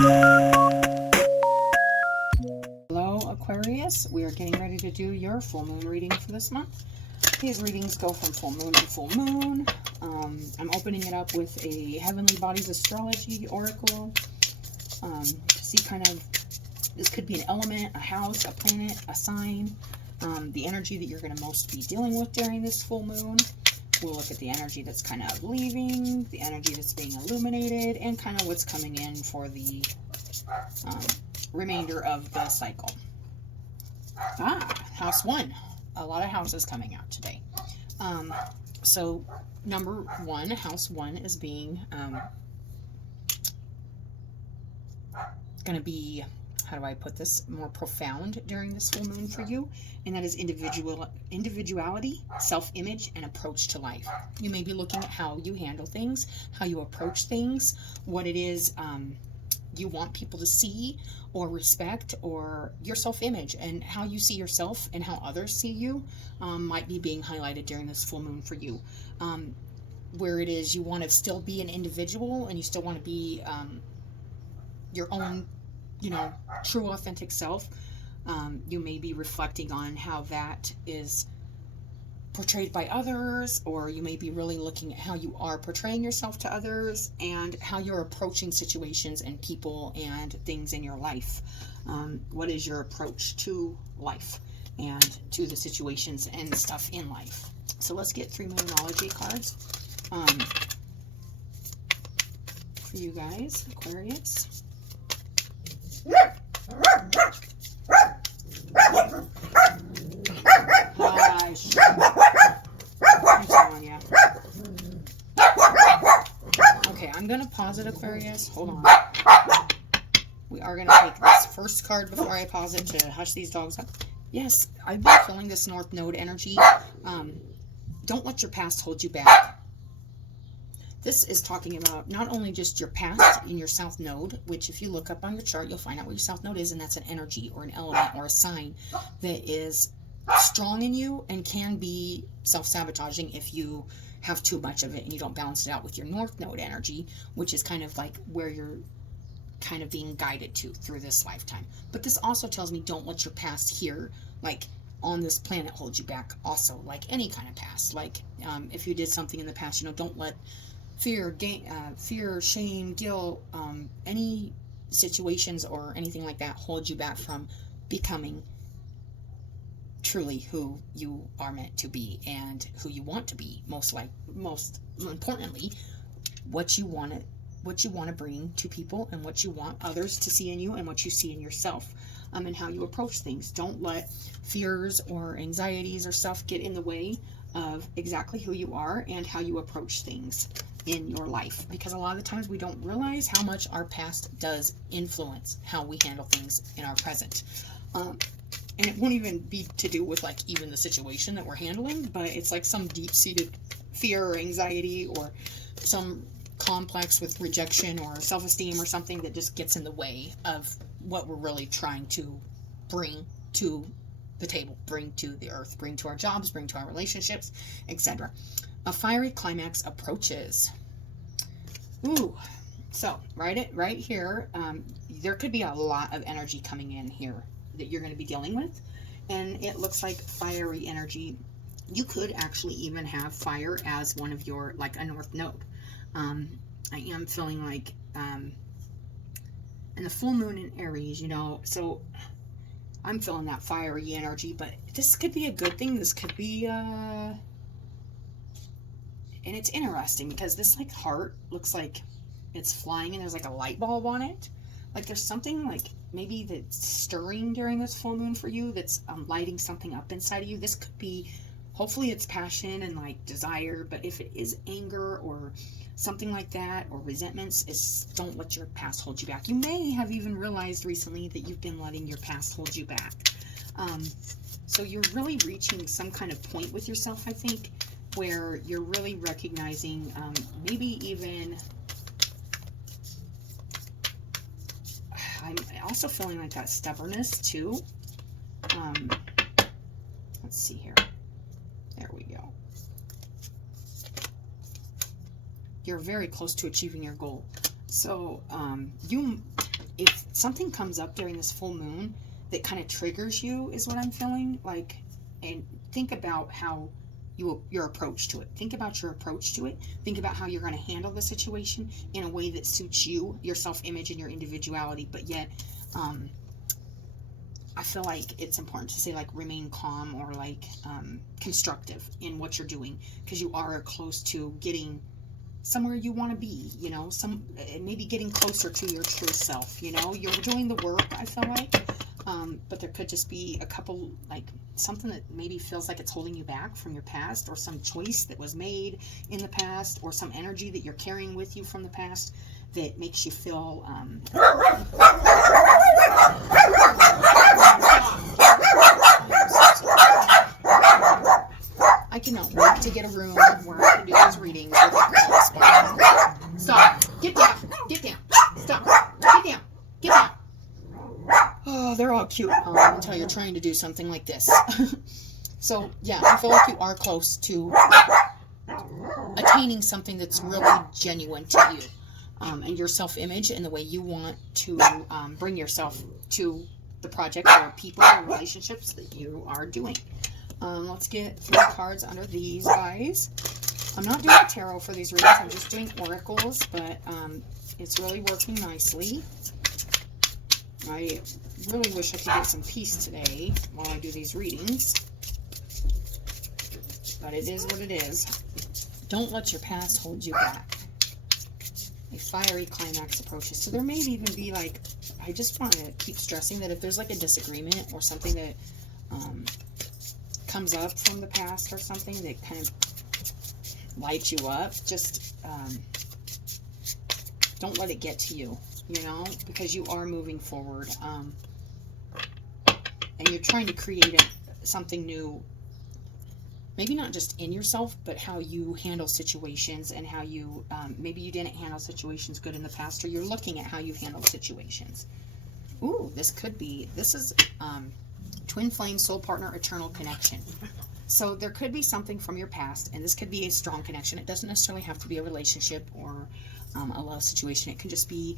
Hello Aquarius, we are getting ready to do your full moon reading for this month. These readings go from full moon to full moon. I'm opening it up with a Heavenly Bodies Astrology Oracle to see kind of, this could be an element, a house, a planet, a sign, the energy that you're going to most be dealing with during this full moon. We'll look at the energy that's kind of leaving, the energy that's being illuminated, and kind of what's coming in for the remainder of the cycle. House 1. A lot of houses coming out today. So number 1, house 1 is being going to be, how do I put this, more profound during this full moon for you, and that is individuality, self-image, and approach to life. You may be looking at how you handle things, how you approach things, what it is you want people to see or respect, or your self-image and how you see yourself and how others see you might be being highlighted during this full moon for you. Where it is you want to still be an individual and you still want to be your own, true authentic self. You may be reflecting on how that is portrayed by others, or you may be really looking at how you are portraying yourself to others and how you're approaching situations and people and things in your life. What is your approach to life and to the situations and stuff in life? So let's get 3 Moonology cards for you guys, Aquarius. Hush. I'm telling you. Okay, I'm going to pause it, Aquarius. Hold on. We are going to take this first card before I pause it to hush these dogs up. Yes, I've been feeling this North Node energy. Don't let your past hold you back. This is talking about not only just your past in your South Node, which if you look up on your chart, you'll find out what your South Node is, and that's an energy or an element or a sign that is strong in you and can be self-sabotaging if you have too much of it and you don't balance it out with your North Node energy, which is kind of like where you're kind of being guided to through this lifetime. But this also tells me don't let your past here, like on this planet, hold you back also, like any kind of past. Like if you did something in the past, don't let fear, shame, guilt, any situations or anything like that hold you back from becoming truly who you are meant to be and who you want to be. Most importantly, what you want to bring to people and what you want others to see in you and what you see in yourself, and how you approach things. Don't let fears or anxieties or stuff get in the way of exactly who you are and how you approach things in your life, because a lot of the times we don't realize how much our past does influence how we handle things in our present. And it won't even be to do with like even the situation that we're handling, but it's like some deep-seated fear or anxiety or some complex with rejection or self-esteem or something that just gets in the way of what we're really trying to bring to the table, bring to the earth, bring to our jobs, bring to our relationships, etc. A fiery climax approaches. Ooh, so right here, there could be a lot of energy coming in here that you're going to be dealing with, and it looks like fiery energy. You could actually even have fire as one of your, like a North Node. I am feeling like, and the full moon in Aries, so I'm feeling that fiery energy, but this could be a good thing. This could be, and it's interesting because this like heart looks like it's flying and there's like a light bulb on it. Like there's something like maybe that's stirring during this full moon for you that's lighting something up inside of you. This could be, hopefully it's passion and like desire, but if it is anger or something like that, or resentments, don't let your past hold you back. You may have even realized recently that you've been letting your past hold you back. So you're really reaching some kind of point with yourself, I think, where you're really recognizing, maybe even, I'm also feeling like that stubbornness too. Let's see here. There we go. You're very close to achieving your goal. So if something comes up during this full moon that kind of triggers you, is what I'm feeling like, and think about how your approach to it. Think about your approach to it. Think about how you're going to handle the situation in a way that suits you, your self-image, and your individuality, but yet I feel like it's important to say, like, remain calm, or like constructive in what you're doing, because you are close to getting somewhere you want to be, you know, maybe getting closer to your true self, you know. You're doing the work, I feel like, but there could just be a couple, like, something that maybe feels like it's holding you back from your past, or some choice that was made in the past, or some energy that you're carrying with you from the past that makes you feel I cannot wait to get a room where I can do these readings without calling. Stop. Get down. Get down. Stop. Get down. Get down. Oh, they're all cute until you're trying to do something like this. So, yeah, I feel like you are close to attaining something that's really genuine to you, and your self-image, and the way you want to bring yourself to the project or people or relationships that you are doing. Let's get 3 cards under these guys. I'm not doing a tarot for these readings. I'm just doing oracles, but it's really working nicely. I really wish I could get some peace today while I do these readings, but it is what it is. Don't let your past hold you back. A fiery climax approaches. So there may even be, like, I just want to keep stressing that if there's like a disagreement or something that comes up from the past, or something that kind of lights you up, just don't let it get to you, you know, because you are moving forward, and you're trying to create something new, maybe not just in yourself, but how you handle situations, and how you, maybe you didn't handle situations good in the past, or you're looking at how you handle situations. Ooh, this is twin flame, soul partner, eternal connection. So there could be something from your past, and this could be a strong connection. It doesn't necessarily have to be a relationship or a love situation. It can just be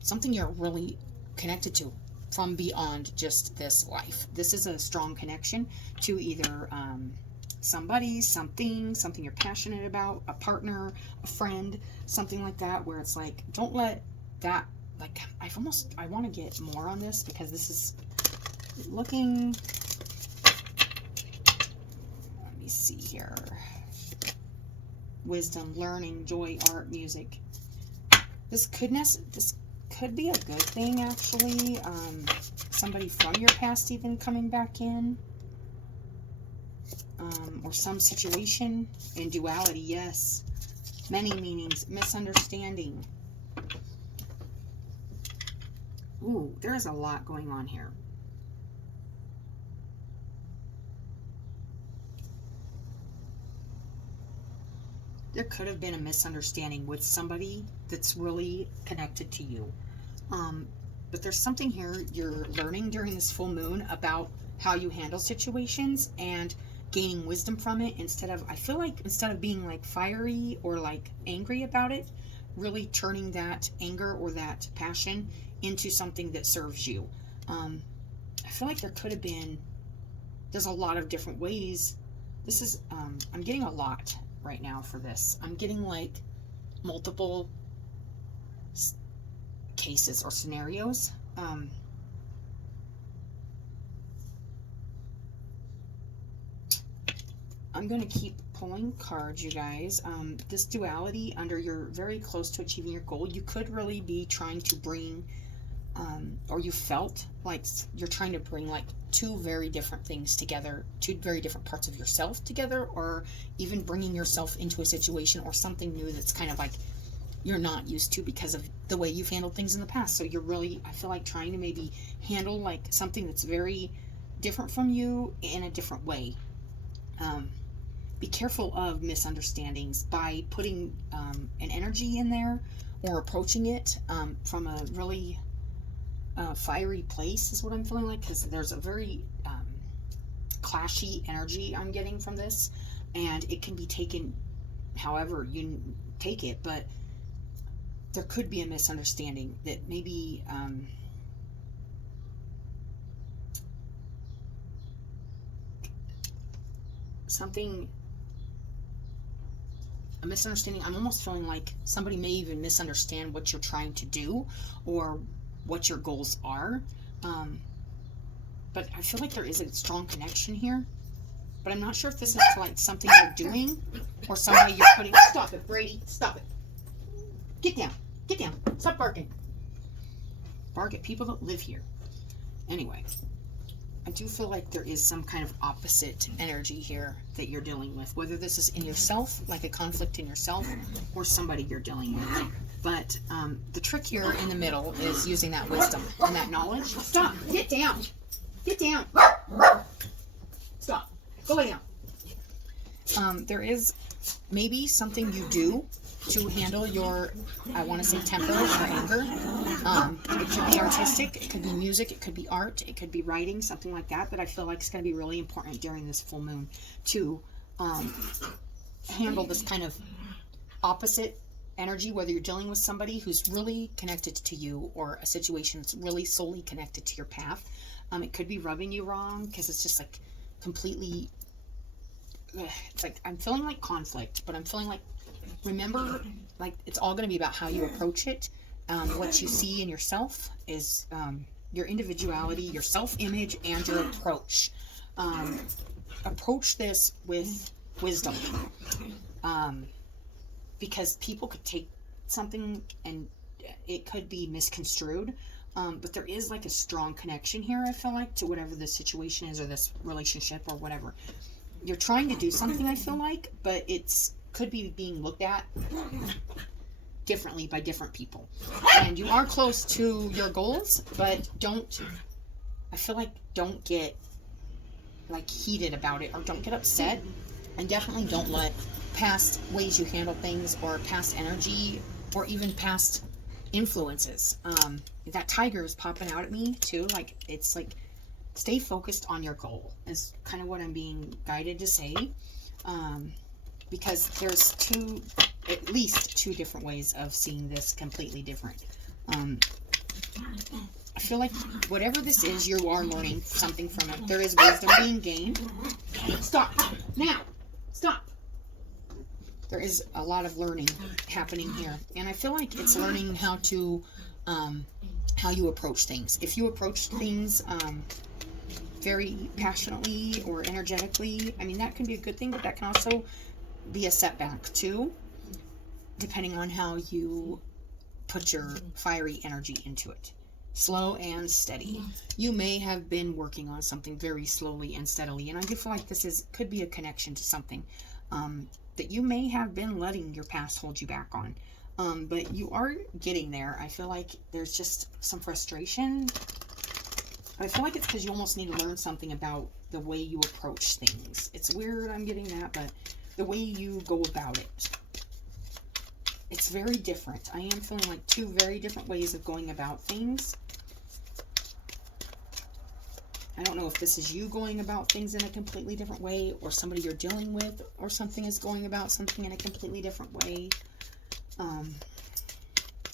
something you're really connected to from beyond just this life. This is a strong connection to either somebody, something you're passionate about, a partner, a friend, something like that, where it's like, don't let that, like, I want to get more on this, because this is looking, let me see here, wisdom, learning, joy, art, music. This could be a good thing, actually. Somebody from your past even coming back in, or some situation. In duality, yes, many meanings, misunderstanding. Ooh, there is a lot going on here. There could have been a misunderstanding with somebody that's really connected to you. But there's something here you're learning during this full moon about how you handle situations, and gaining wisdom from it, I feel like instead of being like fiery or like angry about it, really turning that anger or that passion into something that serves you. I feel like there could have been, there's a lot of different ways. This is, I'm getting a lot right now for this. I'm getting like multiple cases or scenarios. I'm going to keep pulling cards, you guys. This duality, under you're very close to achieving your goal, you could really be trying to bring, or you felt like you're trying to bring like two very different things together, two very different parts of yourself together, or even bringing yourself into a situation or something new that's kind of like you're not used to because of the way you've handled things in the past. So you're really, I feel like, trying to maybe handle like something that's very different from you in a different way. Be careful of misunderstandings by putting an energy in there, or approaching it from a really fiery place, is what I'm feeling like, because there's a very clashy energy I'm getting from this, and it can be taken however you take it, but there could be a misunderstanding that maybe a misunderstanding. I'm almost feeling like somebody may even misunderstand what you're trying to do or what your goals are. But I feel like there is a strong connection here. But I'm not sure if this is like something you're doing or somebody you're putting. Stop it, Brady. Stop it. Get down. Get down. Stop barking. Bark at people that live here. Anyway, I do feel like there is some kind of opposite energy here that you're dealing with, whether this is in yourself, like a conflict in yourself, or somebody you're dealing with. But the trick here in the middle is using that wisdom and that knowledge. Stop. Get down. Get down. Stop. Go lay down. There is maybe something you do to handle your, I want to say, temper or anger. It could be artistic, it could be music, it could be art, it could be writing, something like that, that I feel like is going to be really important during this full moon to handle this kind of opposite energy, whether you're dealing with somebody who's really connected to you or a situation that's really solely connected to your path. It could be rubbing you wrong because it's just like completely, it's like I'm feeling like conflict, but I'm feeling like, remember, like it's all going to be about how you approach it. What you see in yourself is your individuality, your self-image, and your approach. Approach this with wisdom, because people could take something and it could be misconstrued. But there is like a strong connection here, I feel like, to whatever the situation is or this relationship or whatever. You're trying to do something, I feel like, but it's could be being looked at differently by different people. And you are close to your goals, but I feel like don't get like heated about it or don't get upset, and definitely don't let past ways you handle things or past energy or even past influences. That tiger is popping out at me too. Like it's like stay focused on your goal is kind of what I'm being guided to say. Because there's at least two different ways of seeing this completely different. I feel like whatever this is, you are learning something from it. There is wisdom being gained. Stop. Now. Stop. There is a lot of learning happening here. And I feel like it's learning how you approach things. If you approach things very passionately or energetically, I mean, that can be a good thing, but that can also be a setback too, depending on how you put your fiery energy into it. Slow and steady. You may have been working on something very slowly and steadily, and I do feel like this could be a connection to something that you may have been letting your past hold you back on. But you are getting there. I feel like there's just some frustration. I feel like it's because you almost need to learn something about the way you approach things. It's weird I'm getting that, but the way you go about it. It's very different. I am feeling like two very different ways of going about things. I don't know if this is you going about things in a completely different way, or somebody you're dealing with or something is going about something in a completely different way.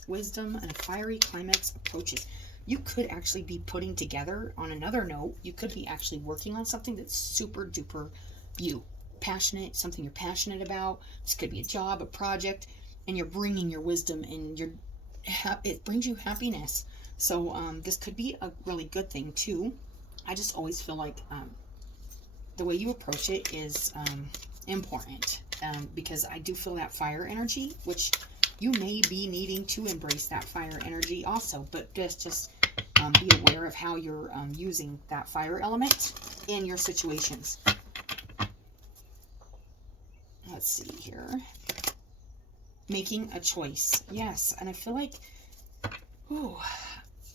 Wisdom and a fiery climax approaches. You could actually be putting together, on another note, you could be actually working on something that's super duper you. Passionate, something you're passionate about. This could be a job, a project, and you're bringing your wisdom and it brings you happiness. So this could be a really good thing too. I just always feel like the way you approach it is important, because I do feel that fire energy, which you may be needing to embrace that fire energy also, but just be aware of how you're using that fire element in your situations. Let's see here. Making a choice. Yes, and I feel like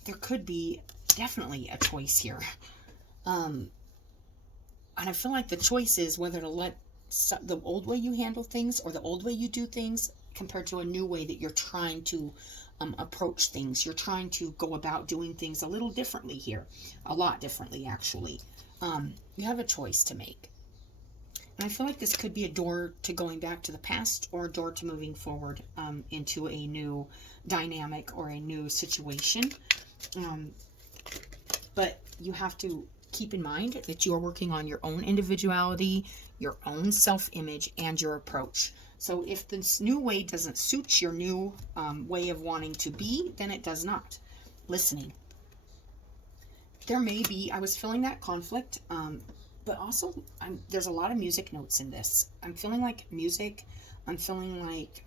there could be definitely a choice here. And I feel like the choice is whether to let the old way you handle things or the old way you do things compared to a new way that you're trying to approach things. You're trying to go about doing things a little differently here. A lot differently, actually. You have a choice to make. And I feel like this could be a door to going back to the past or a door to moving forward into a new dynamic or a new situation. But you have to keep in mind that you are working on your own individuality, your own self-image, and your approach. So if this new way doesn't suit your new way of wanting to be, then it does not. Listening. There may be, I was feeling that conflict, but also there's a lot of music notes in this. I'm feeling like music. I'm feeling like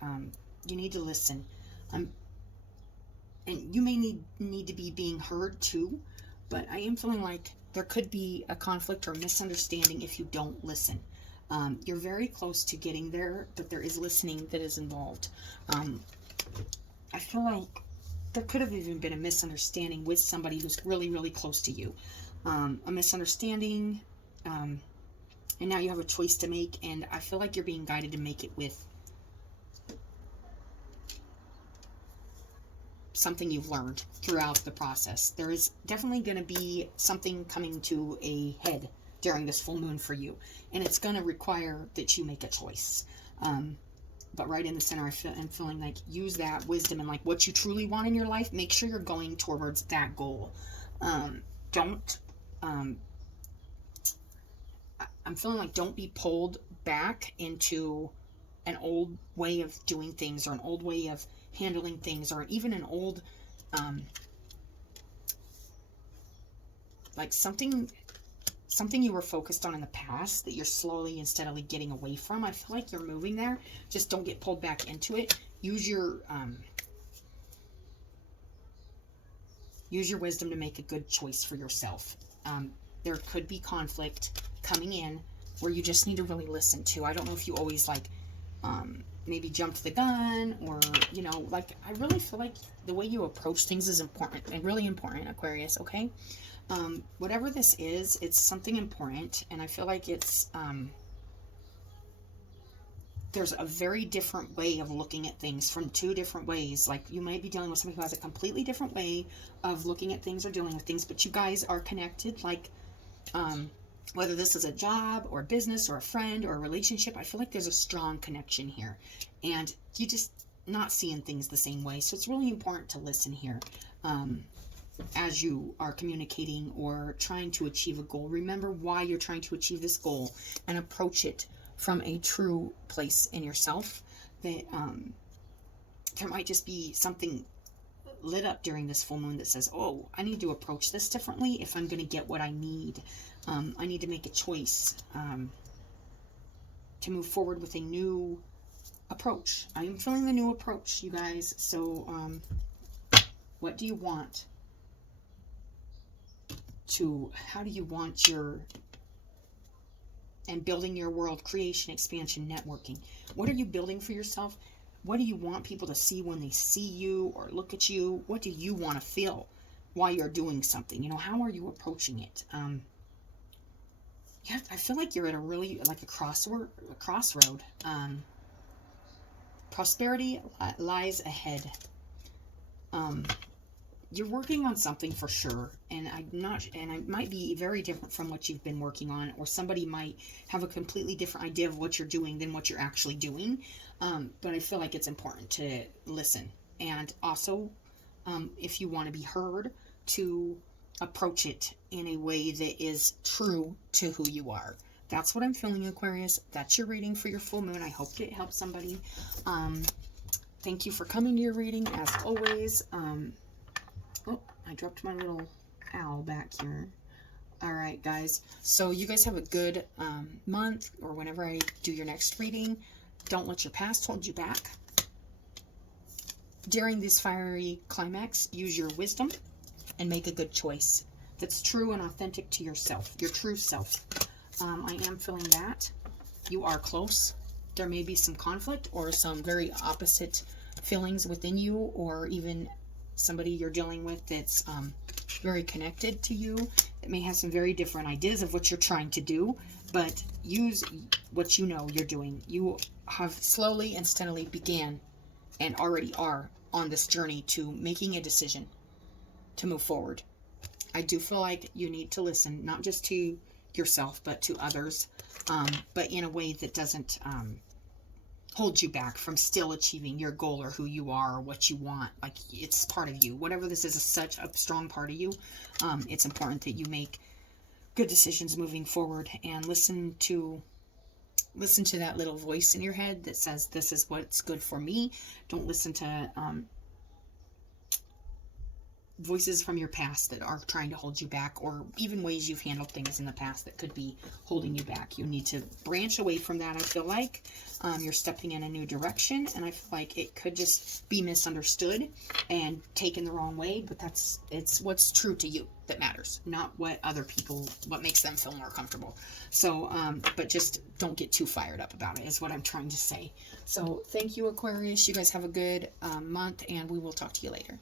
you need to listen. And you may need to be being heard too, but I am feeling like there could be a conflict or misunderstanding if you don't listen. You're very close to getting there, but there is listening that is involved. I feel like there could have even been a misunderstanding with somebody who's really, really close to you. A misunderstanding, and now you have a choice to make, and I feel like you're being guided to make it with something you've learned throughout the process. There is definitely going to be something coming to a head during this full moon for you, and it's going to require that you make a choice. But right in the center, I'm feeling like use that wisdom and like what you truly want in your life. Make sure you're going towards that goal. I'm feeling like don't be pulled back into an old way of doing things or an old way of handling things or even an old, like something you were focused on in the past that you're slowly and steadily getting away from. I feel like you're moving there. Just don't get pulled back into it. Use your wisdom to make a good choice for yourself. There could be conflict coming in where you just need to really listen to. I don't know if you always like maybe jump the gun or, you know, like I really feel like the way you approach things is important and really important, Aquarius, okay? Whatever this is, it's something important, and I feel like it's there's a very different way of looking at things from two different ways. Like you might be dealing with somebody who has a completely different way of looking at things or dealing with things, but you guys are connected. Like whether this is a job or a business or a friend or a relationship, I feel like there's a strong connection here, and you just not seeing things the same way. So it's really important to listen here. As you are communicating or trying to achieve a goal, remember why you're trying to achieve this goal and approach it from a true place in yourself. That there might just be something lit up during this full moon that says, oh, I need to approach this differently if I'm going to get what I need. I need to make a choice to move forward with a new approach. I am feeling the new approach, you guys. So what do you want? How do you want your, and building your world, creation, expansion, networking. What are you building for yourself? What do you want people to see when they see you or look at you? What do you want to feel while you're doing something? You know, how are you approaching it? Yeah, I feel like you're at a really, like a crossroad. Prosperity lies ahead. You're working on something for sure, and it might be very different from what you've been working on, or somebody might have a completely different idea of what you're doing than what you're actually doing. But I feel like it's important to listen, and also, if you want to be heard, to approach it in a way that is true to who you are. That's what I'm feeling, Aquarius. That's your reading for your full moon. I hope it helps somebody. Thank you for coming to your reading, as always. Oh, I dropped my little owl back here. All right, guys. So you guys have a good month, or whenever I do your next reading. Don't let your past hold you back. During this fiery climax, use your wisdom and make a good choice that's true and authentic to yourself, your true self. I am feeling that. You are close. There may be some conflict or some very opposite feelings within you, or even somebody you're dealing with that's very connected to you. It may have some very different ideas of what you're trying to do, but use what you know you're doing. You have slowly and steadily began and already are on this journey to making a decision to move forward. I do feel like you need to listen, not just to yourself, but to others, but in a way that doesn't hold you back from still achieving your goal or who you are or what you want. Like, it's part of you. Whatever this is such a strong part of you. It's important that you make good decisions moving forward, and listen to that little voice in your head that says, this is what's good for me. Don't listen to voices from your past that are trying to hold you back, or even ways you've handled things in the past that could be holding you back. You need to branch away from that. I feel like you're stepping in a new direction, and I feel like it could just be misunderstood and taken the wrong way, but it's what's true to you that matters, not what other people, what makes them feel more comfortable. So but just don't get too fired up about it, is what I'm trying to say. So thank you, Aquarius. You guys have a good month, and we will talk to you later.